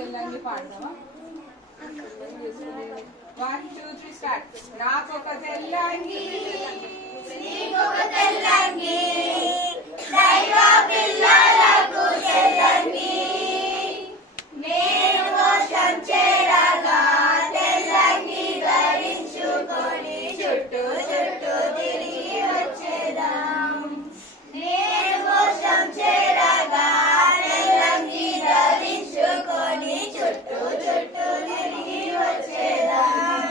తెల్లంగి పాడదామా? 1 2 3 start. నాకొక తెల్లంగి నీకొక తెల్లంగి దైవ పిల్లలకు తెల్లంగి నేను వర్షం చేరగా తెల్లంగి ధరించుకొని చుట్టూ చుట్టూ తిరిగి వచ్చేదాం. నేను వర్షం చేరగా తెల్లంగి ధరించుకొని చుట్టూ చుట్టూ తిరిగి వచ్చేదాం.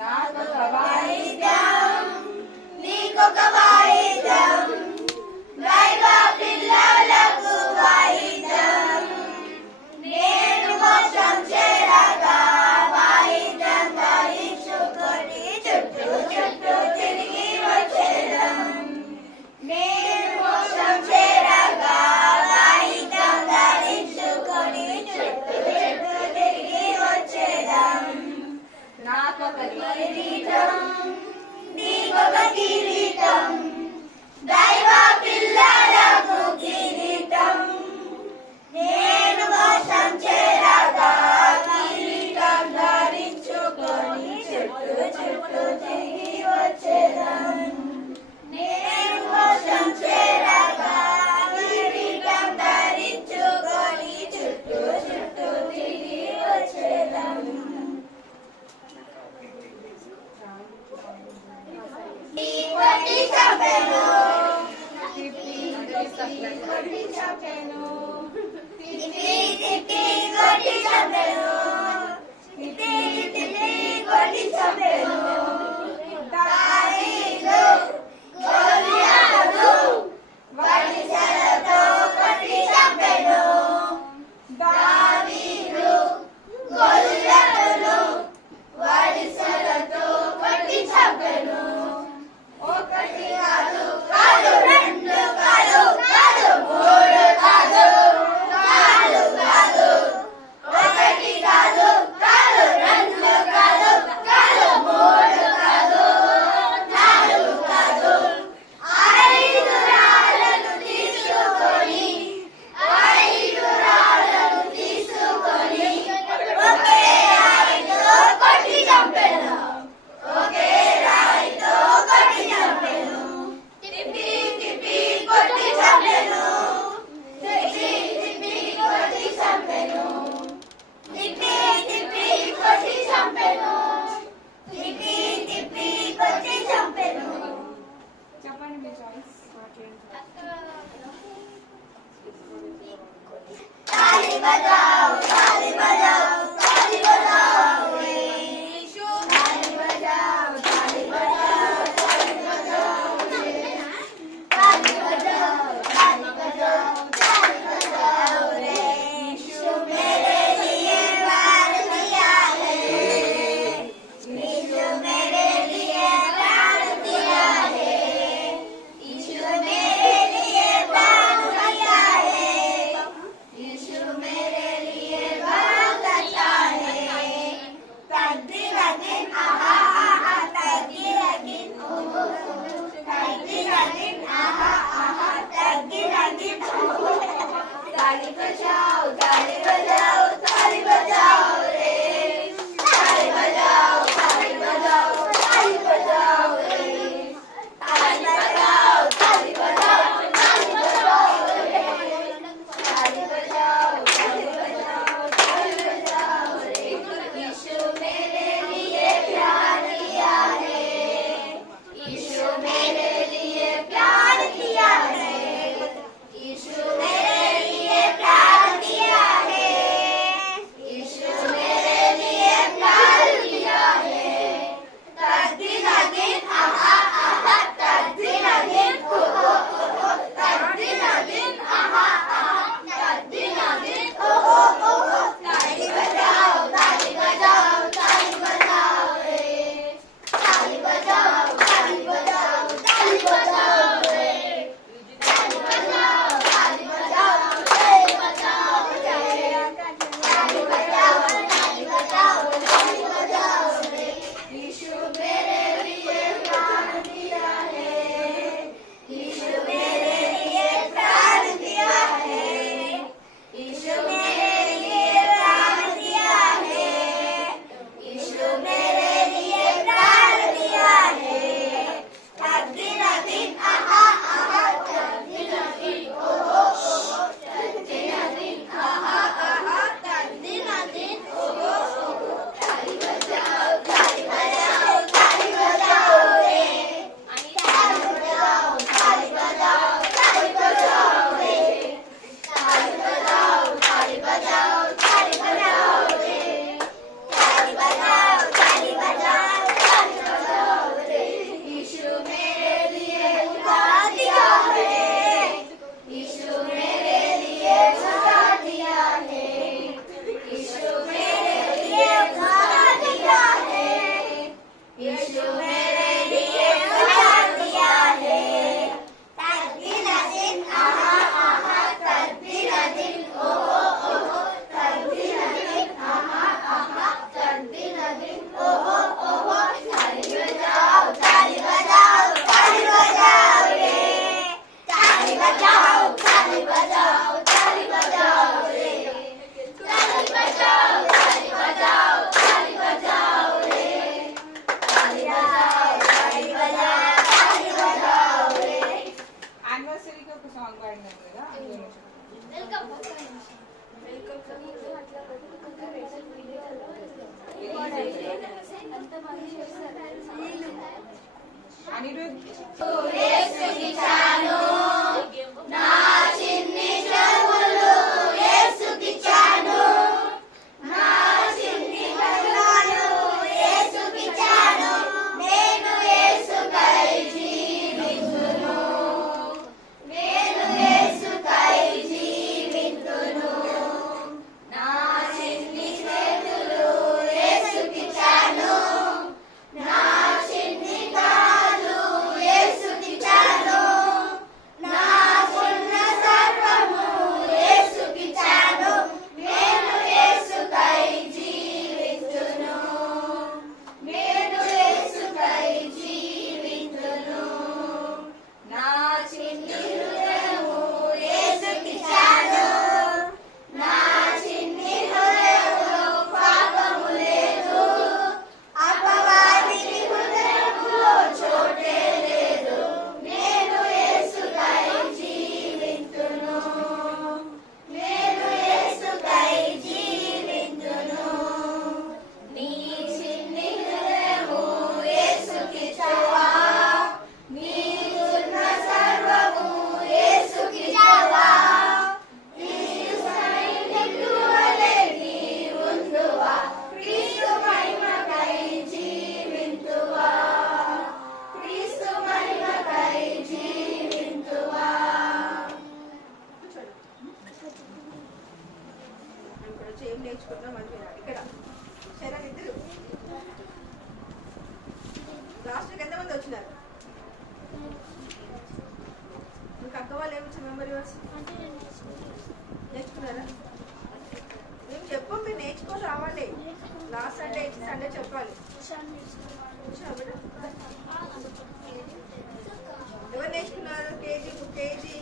నాకొక వాయిద్యం నీకొక వాయిద్యం దైవ పిల్లల యేసుకిచ్చాను నా చిన్ని చెవులు యేసుకిచ్చాను నా చిన్ని కళ్ళను యేసుకిచ్చాను నేను యేసుకై జీవింతును నేను యేసుకై జీవింతును నా చిన్ని చేతులు యేసుకిచ్చాను నా చిన్ని కాళ్ళు యేసుకిచ్చాను నాకున్న సర్వము యేసుకిచ్చాను నేను యేసుకై జీవింతును నేను యేసుకై జీవింతును నా చిన్ని హృదయము యేసుకిచ్చాను నా చిన్ని హృదయములో పాపము లేదు అపవాదికి హృదయములో చోటే లేదు నేను యేసుకై జీవింతును నేను యేసుకై జీవింతును నీ చిన్ని హృదయము యేసుకిచ్చావా నీకున్న సర్వము యేసుకిచ్చావా క్రీస్తు సైనికువలే నీవుందువా క్రీస్తు మహిమకై జీవింతువా క్రీస్తు మహిమకై జీవింతువా ఇప్పుడు వచ్చి ఏం నేర్చుకుంటున్నాం అంటే ఇక్కడ శరణ్ ఇద్దరు లాస్ట్కి ఎంతమంది వచ్చినారు మీకు అక్క వాళ్ళు ఏమి వచ్చారు మెంబర్ వర్స్ నేర్చుకున్నారా మేము చెప్పం మీరు నేర్చుకొని రావాలి లాస్ట్ సండే ఇచ్చి సండే చెప్పాలి కూర్చో బిడ్డ. ఎవరు నేర్చుకున్నారు కేజీ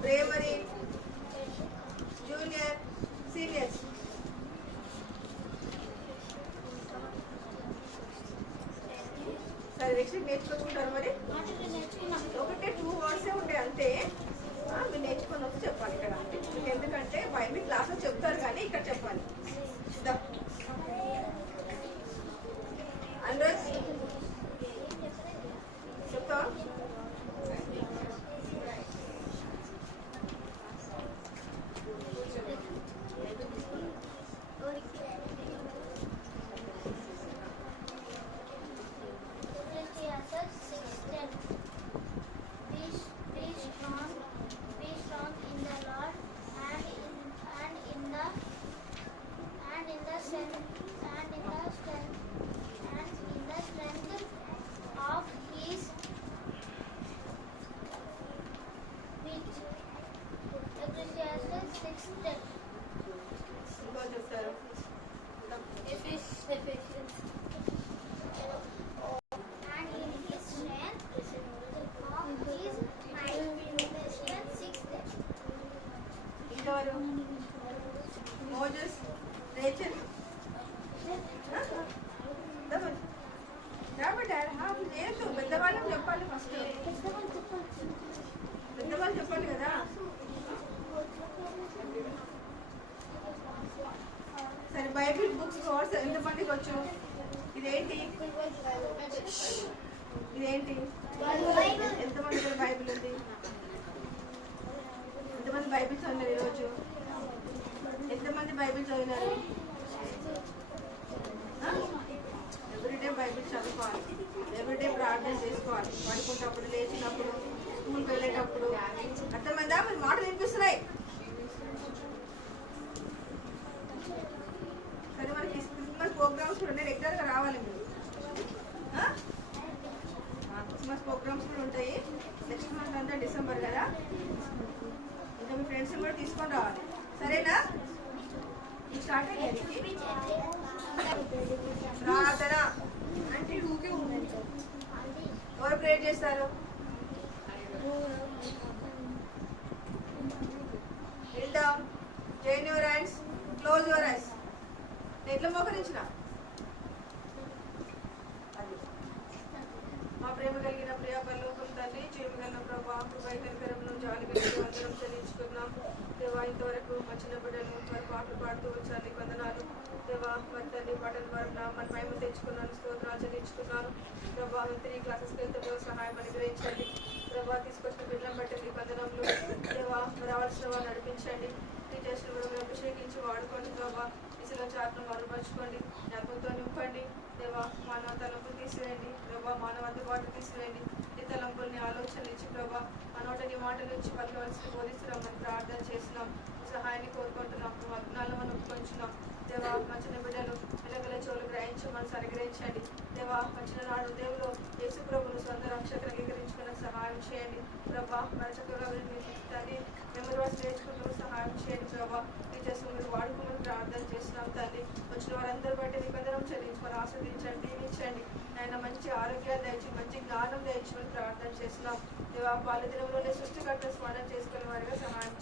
ప్రైమరీ జూనియర్ సీనియర్స్ సరే నెక్స్ట్ నేర్చుకుంటారు మరి ఒకటే 2 వర్డ్సే ఉంటాయి అంతే మీరు నేర్చుకొని వచ్చి చెప్పాలి ఇక్కడ మీకు ఎందుకంటే మీ క్లాస్లో చెప్తారు కానీ ఇక్కడ చెప్పాలి అనురోజ్ చెప్తావా Be strong in the Lord and in the strength of His might. Ecclesiastes 6:10. ఇంకో చెప్తారు And in His strength of His might. Ephesians 6:10. ఇంకెవరు మోజెస్ రేచల్ లేదు పెద్దవాళ్ళని చెప్పాలి ఫస్ట్ పెద్దవాళ్ళు చెప్పాలి కదా సరే బైబిల్ బుక్స్ కోర్స్ ఎంతమందికి వచ్చు ఇదేంటి ఇదేంటి ఎంతమంది దగ్గర బైబిల్ ఉంది ఎంతమంది బైబిల్ చదివారు ఈరోజు ఎంతమంది బైబిల్ చదివినారు ఎవ్రీడే బైబిల్ చదువుకోవాలి ఎవ్రీడే ప్రార్థన చేసుకోవాలి పడుకున్నప్పుడు లేచినప్పుడు స్కూల్కి వెళ్ళేటప్పుడు అర్థమైందా మీరు మాటలు వినిపిస్తున్నాయి సరే మనకి క్రిస్మస్ ప్రోగ్రామ్స్ కూడా ఉన్నాయి రెగ్యులర్గా రావాలి మీరు క్రిస్మస్ ప్రోగ్రామ్స్ కూడా ఉంటాయి నెక్స్ట్ మంత్ అంతా డిసెంబర్ కదా ఇంకా మీ ఫ్రెండ్స్ కూడా తీసుకొని రావాలి సరేనా స్టార్ట్ అయ్యాయి ప్రార్థన అంటే ఎవరు ప్రేర్ చేస్తారు వెళ్దాం Jain your hands close your eyes ఎట్లా మోకరించిన మా ప్రేమ కలిగిన ప్రియ పరలోకం తండ్రి చేయగలిగిన ప్రభావ కృపైకరము జాలి కలిగి అందరం చెల్లించుకున్నాం దేవా ఇంతవరకు మా చిన్న బిడ్డలు వారి పాటలు పాడుతూ వచ్చారు వందనాలు దేవా మరి తండ్రి పాటల ద్వారా మన మహిమ తెచ్చుకున్నాను, స్తోత్రాలు చెల్లించుకున్నాను. ప్రభా 3 క్లాసెస్కి వెళ్తే సహాయం అనుగ్రహించండి. ప్రభా తీసుకొచ్చిన బిడ్డలను బట్టి మీ వందనములు. దేవా రావాల్సిన వారు నడిపించండి. టీచర్స్ని కూడా మీరు అభిషేకించి వాడుకోండి. ప్రభా ఇసులో చాటును మరుపరచుకోండి, జ్ఞాపకంతో నింపండి. దేవా మానవ తలంపులు తీసివేయండి. ప్రభా మానవ అందుబాటు తీసివేయండి. నీ తలంపుల్ని ఆలోచనలు ఇచ్చి ప్రభా మా నోట నీ మాటలు ఇచ్చి పలకవలసి బోధిస్తున్నామని ప్రార్థన చేస్తున్నాం. సహాయాన్ని కోరుకుంటున్నాం. మగ్నాలను మనం ఒప్పుకొంచున్నాం. దేవా మంచిన బిడ్డలు వెలగల చెవులు గ్రహించి మనసు అనుగ్రహించండి. దేవా వచ్చిన నాడు దేవుడు యేసు ప్రభును సొంత రక్షకులు అంగీకరించుకున్న సహాయం చేయండి. ప్రభా మన చక్కగా తండ్రి మెమరీ వర్స్ నేర్చుకుంటూ సహాయం చేయండి. ప్రభా టీచర్స్ మీరు వాడుకోమని ప్రార్థన చేస్తున్నాం. తండ్రి వచ్చిన వారందరూ బట్టి మీ పెద్దరం చెల్లించుకొని ఆస్వాదించండి, దీవించండి. ఆయన మంచి ఆరోగ్యాలు దయచి మంచి జ్ఞానం దయచమని ప్రార్థన చేస్తున్నాం. దేవా బాల్య దినంలోనే సృష్టికర్త స్మరణ చేసుకునే వారిగా సహాయం